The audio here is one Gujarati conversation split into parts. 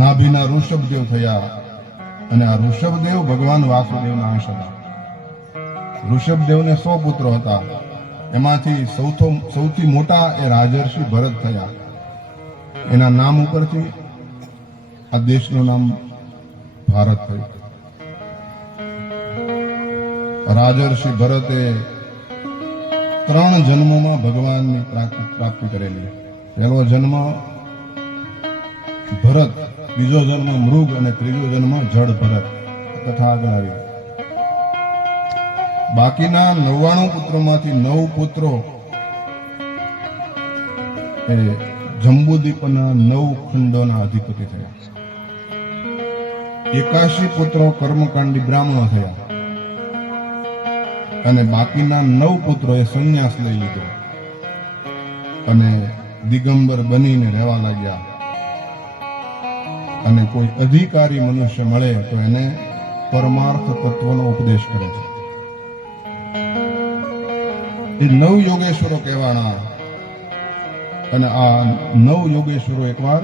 નાભીના ઋષભદેવ થયા અને આ ઋષભદેવ ભગવાન વાસુદેવના અંશ હતા. ઋષભદેવને 100 પુત્રો હતા. એમાંથી સૌથી મોટા એ રાજર્ષિ ભરત થયા. એના નામ ઉપરથી આ દેશનું નામ ભારત થયું. રાજર્ષિ ભરતે 3 જન્મોમાં ભગવાનની પ્રાપ્તિ કરેલી. પહેલો જન્મ ભરત, બીજો જન્મ મૃગ અને ત્રીજો જન્મ જડ ભરત. કથા આગળ આવી. બાકીના 99 પુત્રોમાંથી 9 પુત્રો એ જંબુદીપના 9 ખંડોના અધિપતિ થયા. 81 પુત્રો કર્મકાંડી બ્રાહ્મણો થયા અને બાકીના 9 પુત્રોએ સંન્યાસ લઈ લીધો અને દિગંબર બનીને રહેવા લાગ્યા. અને કોઈ અધિકારી મનુષ્ય મળે તો એને પરમાર્થ તત્વનો ઉપદેશ કરે છે. એ 9 યોગેશ્વરો કહેવાના. અને આ 9 યોગેશ્વરો એકવાર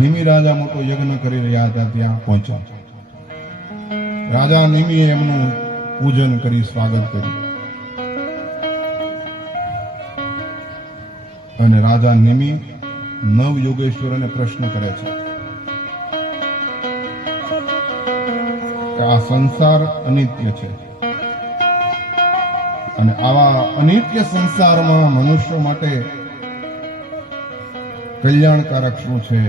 નિમિ રાજા મોટો યજ્ઞ કરી રહ્યા હતા, ત્યાં પહોંચ્યા. રાજા નિમિએ એમનું પૂજન કરી સ્વાગત કર્યું અને રાજા નિમિ 9 યોગેશ્વરોને પ્રશ્ન કરે છે કે આ સંસાર અનિત્ય છે અને આવા અનિત્ય સંસારમાં મનુષ્ય માટે કલ્યાણકારક શું છે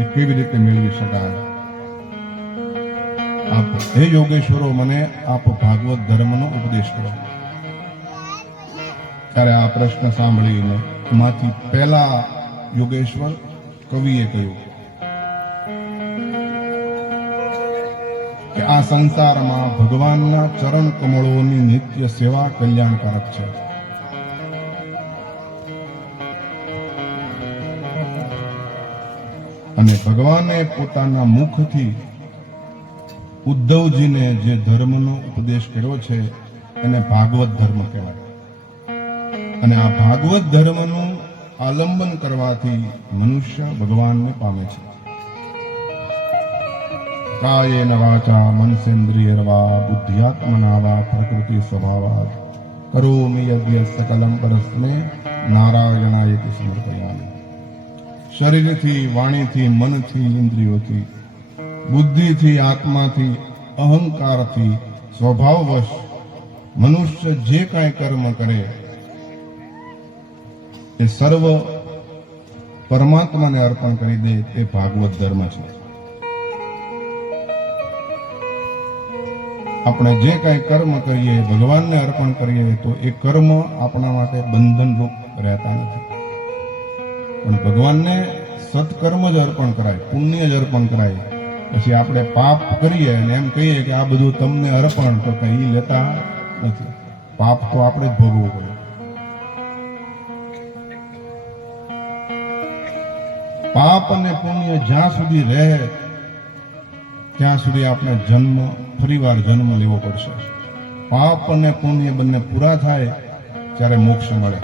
એ કેવી રીતે મેળવી શકાય? આપ હે યોગેશ્વરો મને આપ ભાગવત ધર્મનો ઉપદેશ કરો. ત્યારે આ પ્રશ્ન સાંભળીને એમાંથી પહેલા યોગેશ્વર કવિએ કહ્યું કે આ સંસારમાં ભગવાનના ચરણ કમળોની નિત્ય સેવા કલ્યાણકારક છે. અને ભગવાને પોતાના મુખથી ઉદ્ધવજીને જે ધર્મનો ઉપદેશ કર્યો છે એને ભાગવત ધર્મ કહેવાય. અને આ ભાગવત ધર્મનું આલંબન કરવાથી મનુષ્ય ભગવાનને પામે છે. કાયેન વાચા મનસેન્દ્રિયર્વા બુદ્ધ્યાત્મના વા પ્રકૃતિ સ્વભાવાત કરોમિ યદ્ય સકલમ પરસ્મે નારાયણાયતિ સમર્પયામિ. શરીરથી, વાણીથી, મનથી, ઇન્દ્રિયોથી, બુદ્ધિથી, આત્માથી, અહંકારથી, સ્વભાવવશ મનુષ્ય જે કાંઈ કર્મ કરે એ સર્વ પરમાત્માને અર્પણ કરી દે તે ભાગવત ધર્મ છે. આપણે જે કાંઈ કર્મ કરીએ, ભગવાનને અર્પણ કરીએ તો એ કર્મ આપણા માટે બંધનરૂપ રહેતા નથી. પણ ભગવાનને સત્કર્મ જ અર્પણ કરાય, પુણ્ય જ અર્પણ કરાય. પછી આપણે પાપ કરીએ અને એમ કહીએ કે આ બધું તમને અર્પણ, તો કઈ લેતા નથી. પાપ તો આપણે જ ભોગવવું પડે. પાપ અને પુણ્ય જ્યાં સુધી રહે ત્યાં સુધી આપણે ફરીવાર જન્મ લેવો પડશે. પાપ અને પુણ્ય બંને પૂરા થાય ત્યારે મોક્ષ મળે.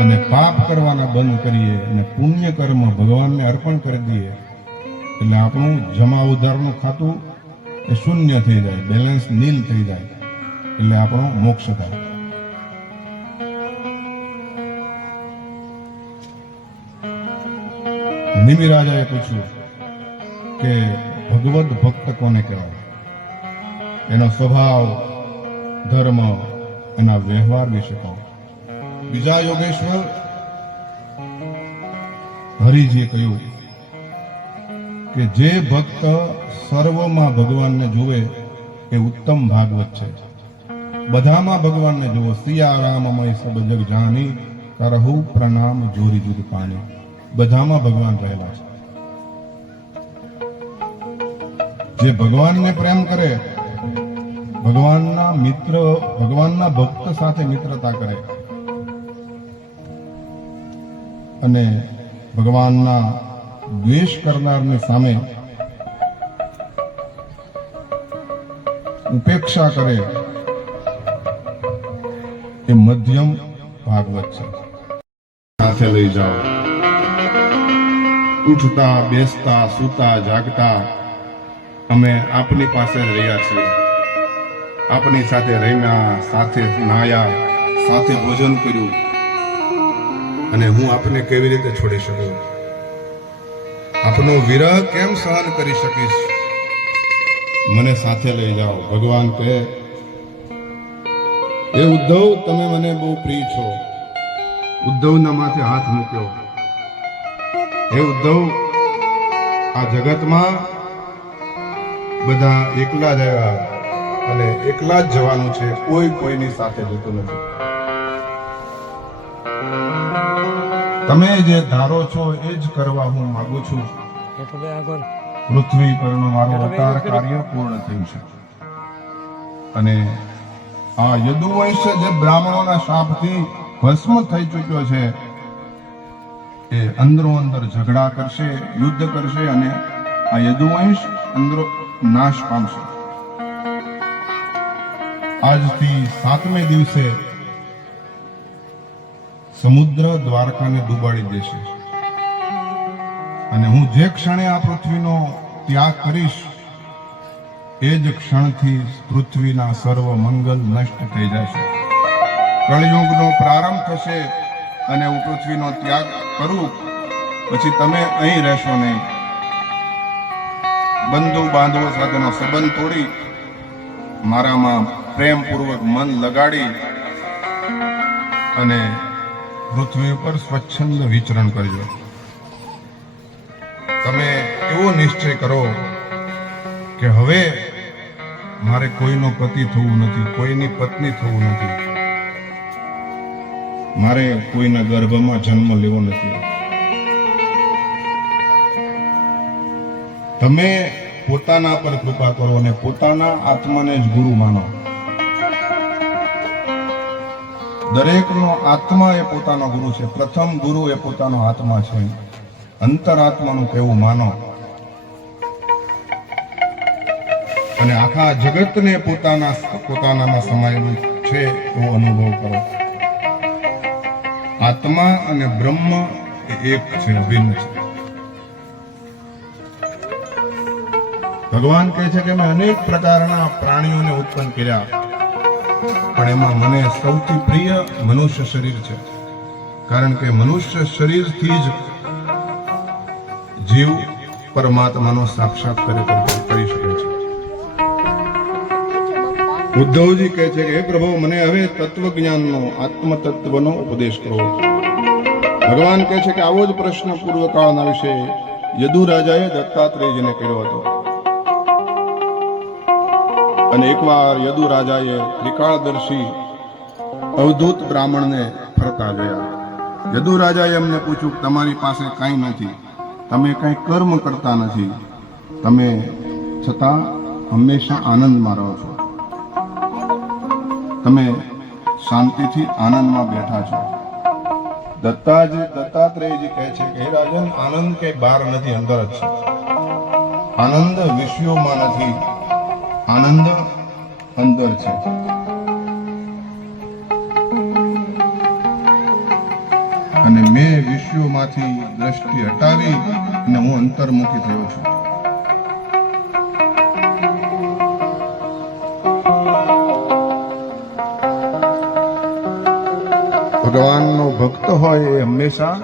અને પાપ કરવાના બંધ કરીએ અને પુણ્ય કર્મ ભગવાનને અર્પણ કરી દઈએ એટલે આપણું જમા ઉધારનું ખાતું એ શૂન્ય થઈ જાય, બેલેન્સ નીલ થઈ જાય. એટલે આપણો મોક્ષ થાય. નિમિ રાજાએ પૂછ્યું કે ભગવદ ભક્ત કોને કહેવાય? એનો સ્વભાવ, ધર્મ, એના વ્યવહાર વિશે કહો. બીજા યોગેશ્વર હરિજીએ કહ્યું કે જે ભક્ત સર્વમાં ભગવાનને જુએ એ ઉત્તમ ભાગવત છે. બધામાં ભગવાનને જુઓ. સિયારામમય સબ જગ જાની કરહુ પ્રણામ જોરી જુદ પાણી. બધામાં ભગવાન રહેલા છે. જે ભગવાનને પ્રેમ કરે, ભગવાનના મિત્ર, ભગવાનના ભક્ત સાથે મિત્રતા કરે અને ભગવાનના દ્વેષ કરનારની સામે ઉપેક્ષા કરે એ મધ્યમ ભાગવત છે. સાથે લઈ જાઓ. ઉઠતા બેસતા સૂતા જાગતા અમે આપની પાસે જ રહ્યા છીએ. આપની સાથે રમ્યા, સાથે નાયા, સાથે ભોજન કર્યું, અને હું આપને કેવી રીતે છોડી શકું? આપનો વિરહ કેમ સહન કરી શકીશ? મને સાથે લઈ જાઓ. ભગવાન કહે, એ ઉદ્ધવ, તમે મને બહુ પ્રિય છો. ઉદ્ધવના માથે હાથ મૂક્યો. હે ઉદ્ધવ, આ જગતમાં બધા એકલા જ આવ્યા અને એકલા જ જવાનું છે. કોઈ કોઈની સાથે જતું નથી. તમે જે ધારો છો એ જ કરવા હું માંગુ છું. પૃથ્વી પરનો મારો અવતાર કાર્ય પૂર્ણ થયું છે, અને આ યદુવંશ જે બ્રાહ્મણોના શાપથી ભસ્મ થઈ ચૂક્યો છે, એ અંદરો અંદર ઝઘડા કરશે, યુદ્ધ કરશે, અને આ યદુવંશ અંદરો નાશ પામશે. આજથી 7મે દિવસે સમુદ્ર દ્વારકાને ડૂબાડી દેશે, અને હું જે ક્ષણે આ પૃથ્વીનો ત્યાગ કરીશ એ જ ક્ષણથી પૃથ્વીના સર્વ મંગલ નષ્ટ થઈ જશે. કળયુગનો પ્રારંભ થશે, અને હું પૃથ્વીનો ત્યાગ કરું પછી તમે અહીં રહેશો નહીં. બંધુ બાંધવો સાથેનો સંબંધ તોડી મારામાં પ્રેમપૂર્વક મન લગાડી અને પૃથ્વી ઉપર સ્વચ્છંદ વિચરણ કરજો. તમે એવો નિશ્ચય કરો કે હવે મારે કોઈનો પતિ થવું નથી, કોઈની પત્ની થવું નથી, મારે કોઈના ગર્ભમાં જન્મ લેવો નથી. તમે પોતાના પર કૃપા કરો અને પોતાના આત્માને જ ગુરુ માનો. દરેકનો આત્મા એ પોતાનો ગુરુ છે. પ્રથમ ગુરુ એ પોતાનો આત્મા છે. અંતરાત્માનું કહેવું માનો, અને આખા જગતને પોતાનામાં સમાયેલું છે એવો અનુભવ કરો. આત્મા અને બ્રહ્મ એ એક છે, અભિન્ન છે. ભગવાન કહે છે કે મેં અનેક પ્રકારના પ્રાણીઓને ઉત્પન્ન કર્યા, પણ એમાં મને સૌથી પ્રિય મનુષ્ય શરીર છે. કારણ કે મનુષ્ય શરીરથી જ જીવ પરમાત્માનો સાક્ષાત્કાર કરી શકે છે. ઉદ્ધવજી કહે છે કે હે પ્રભુ, મને હવે તત્વજ્ઞાનનો, આત્મતત્વનો ઉપદેશ કરો. ભગવાન કહે છે કે આવો જ પ્રશ્ન પૂર્વકાળના વિશે યદુ રાજાએ દત્તાત્રેયજીને કર્યો હતો. અને એકવાર યદુ રાજાએ ત્રિકાળદર્શી અવધૂત બ્રાહ્મણને ફરતા જોયા. યદુ રાજાએ એમને પૂછ્યું, તમારી પાસે કાંઈ નથી, તમે કંઈ કર્મ કરતા નથી, તમે છતાં હંમેશા આનંદમાં રહો છો, તમે શાંતિથી આનંદમાં બેઠા છો. દત્તાત્રેયજી કહે છે કે હે રાજન, આનંદ કે બહાર નથી, અંદર જ છે. આનંદ વિષયોમાં નથી, આનંદ અંદર છે. અને મેં વિષયોમાંથી દ્રષ્ટિ હટાવી અને હું અંતર્મુખી થયો છું. ભગવાનનો ભક્ત હોય એ હંમેશા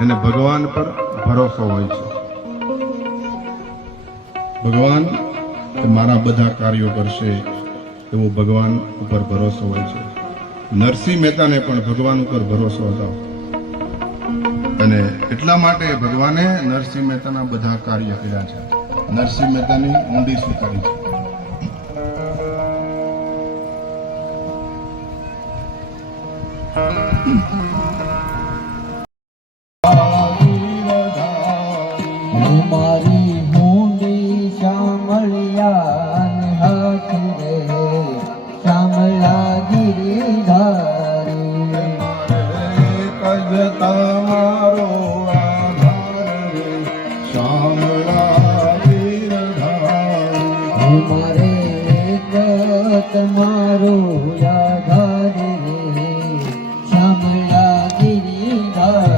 એને ભગવાન પર ભરોસો હોય છે. ભગવાન મારા બધા કાર્યો કરશે એવો ભગવાન ઉપર ભરોસો હોય છે. નરસિંહ મહેતાને પણ ભગવાન ઉપર ભરોસો હતો, અને એટલા માટે ભગવાને નરસિંહ મહેતાના બધા કાર્ય કર્યા છે. નરસિંહ મહેતાની ઊંડી સ્વીકારી છે. મારી મુંડી શામળિયા હાથ રે શામળા ગિરિધારી કજ તમારો આધાર રે શામળા ગિરધારી. મારે તમારો આધાર રે શામળા ગિરિધાર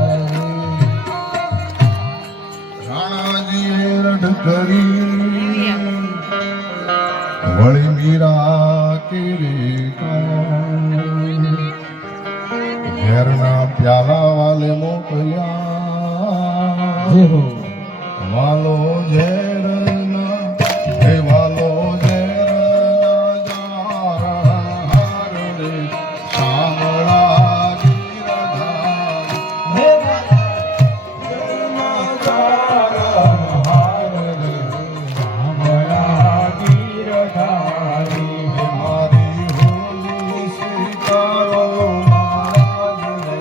રાણાજીએ રઢ કરી વળી મીરા કેરે ઘેરના પ્યાલા વાલે મોકલ્યા જય હો વાલો ઝેરના હે વાલો ઝેરના જારહાર રે શામળા ગિરધાર હે ઝેરના જારહાર રે શામળા ગિરધારી હે મારી હોલી સ્વીકારો મહારાજ રે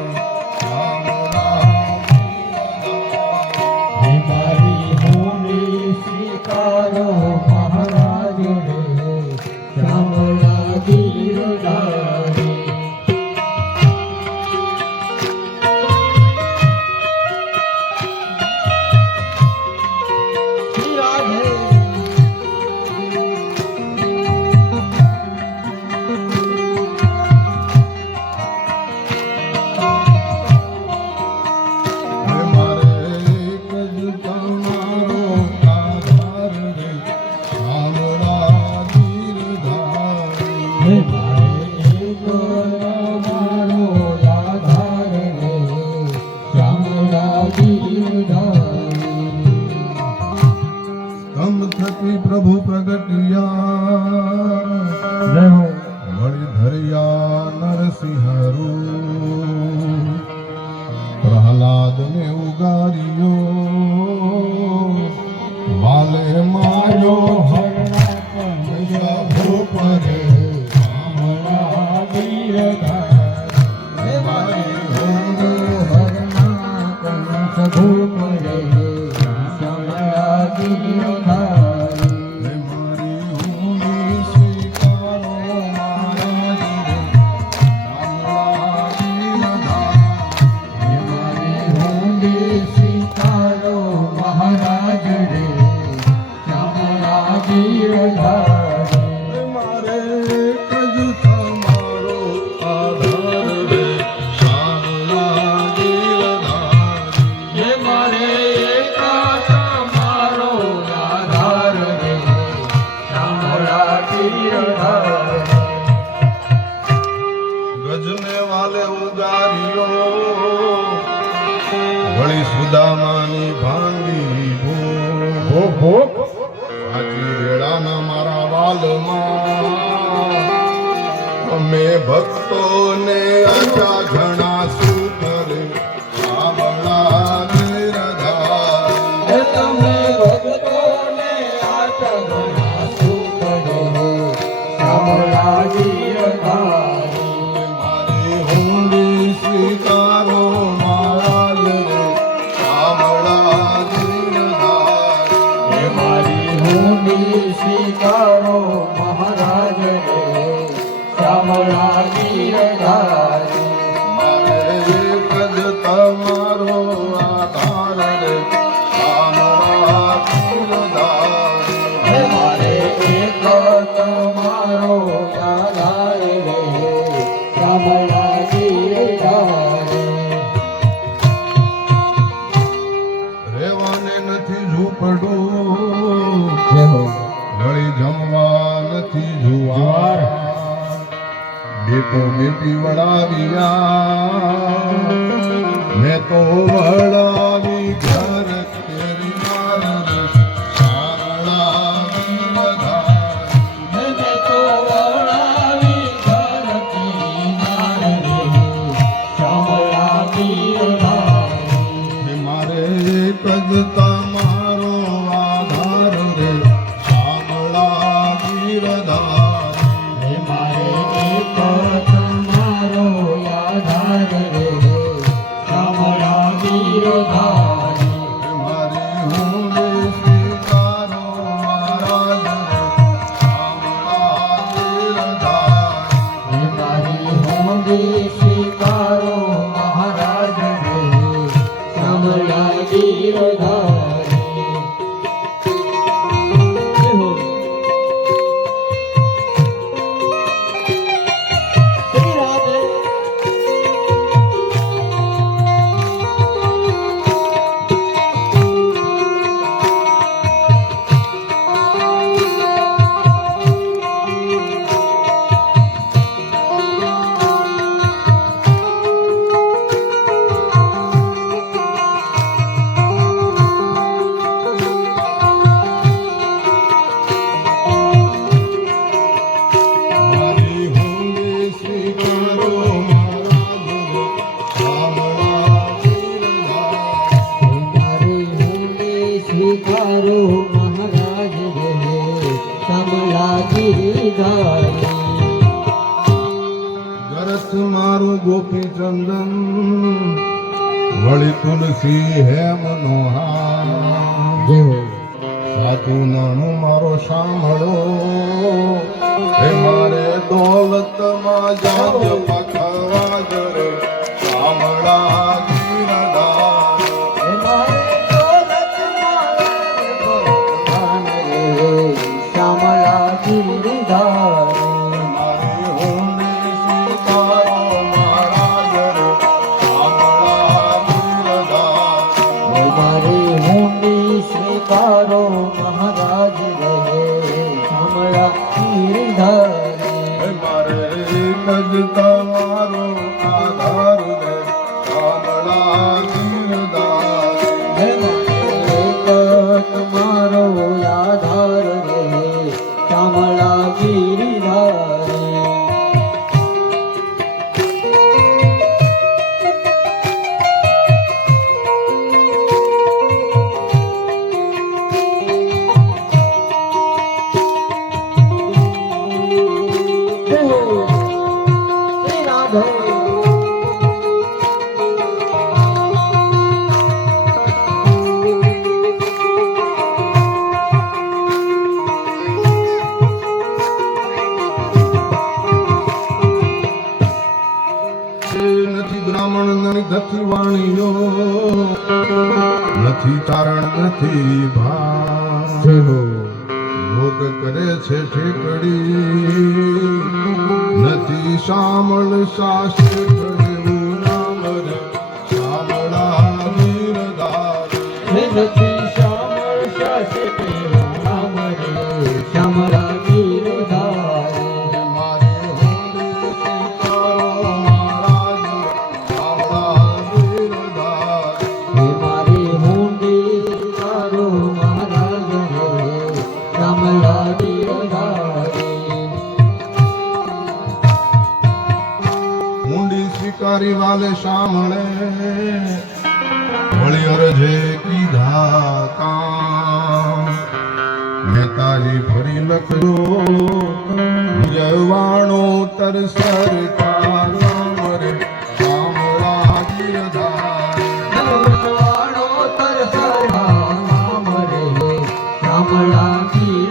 શામળા ગિરધાર હે મારી હોલી સ્વીકારો મહારાજ રે શામળા ગિરધારી શ્રી રાધે હે મારે એક જ તમારો આધાર રે શામળા ગિરધારી હે મારે એક મારો આધાર રે શામળા ગિરધારી તમ થકી પ્રભુ પ્રગટિયા જય હો વળી ધર્યા નરસિંહરું પ્રહલાદ ને ઉગાર્યો વાલે માર્યો હરણા ભૂપ રે શામળા ગિરધાર હે મારી હોલી હરના કંસ ભૂપ રે શામળા ગિરધારી હે મારી હોલી સ્વીકારો મહારાજ રે શામળા ગિરધાર હે મારી હોલી સ્વીકારો મહારાજ રે શામળા ગિરધારી મારે એક જ તમારો આધાર રે શામળા ગિરધાર હે મારે એક તમારો આધાર રે શામળા ગિરધારી ગજને વાલે ઉગાર્યો વળી સુદામાની ભાંગી ભો સાચી રેડાના મારા વાલમાં અમે ભક્તોને આશા ઘણા સુખ રે શામળા ગિરધાર હે તમે ભક્તોને આશા ઘણા સુખ રે શામળા ગિરધારી મારી હોલી સ્વીકારો મહારાજ રે શામળા ગિરધાર હે મારી હોલી સ્વીકારો મહારાજ રે શામળા ગિરધારી મારે એક જ તમારો આધાર રે શામળા ગિરધાર હે મારે એક તમારો આધાર રે શામળા ગિરધારી રેવાને નથી ઝૂંપડું જય હો વળી જમવા નથી જુવાર બેટો બેટી વડાવ્યા મેં તો વડાવી ઘર તેરી માર રે શામળા ગિરધાર હે મેં તો વડાવી ઘરથી માર રે શામળા ગિરધારી હે મારે એક જ તમારો આધાર રે શામળા ગિરધાર હે મારે એક તમારો આધાર રે શામળા ગિરધારી મારી હોલી સ્વીકારો મહારાજ રે શામળા ગિરધાર હે મારી હોલી સ્વીકારો મહારાજ રે શામળા ગિરધારી જય હો તારું ગોપી ચંદન વળી તુલસી હેમ નો જય હો સાચું નાનું મારો સાંભળો હે મારે દોલત માં જાજ પખવા જરે સાંભળા ગીરધાર હે મારે દોલત મારે ભગવાન રે શ્યામળા ગિરધારી મારે હોને સ્વીકારો મહારાજ રે સાંભળા ગીરધાર હે મારે હુંડી સ્વીકારો મહારાજ રે શ્યામળા ગિરધારી હે મારે એક જ તમારો આધાર રે સાંભળા ગીરધાર હે મારે એક તમારો આધાર રે શ્યામળા ગિરધારી જય હો શ્રી રાધે નથી બ્રાહ્મણ નથી વાણીઓ નથી તારણ નથી ભાન જય હો ભોગ કરે છે ઠેકડી નથી શામળ શાસ્ત્ર એવું નામ રે શામળા ગીરધાર હે નથી શ્યામળ શાસ્ત્રી નામ રે શ્યામળા ગિરધારી મારે હોને સ્વીકારો મહારાજ શામળા ગીરધાર હે મારી હુંડી સ્વીકારો મહારાજ રે શ્યામળા ગિરધારી ઊંડી સ્વીકારી વાલે સાંભળે વળી અરજે કીધા કામ નેતાજી ફરી લખજો જવાણો તરસર નામ રે સાંભળા ગીરધાર નવરવાળો તરસરા નામ રે શ્યામળા ગિરધારી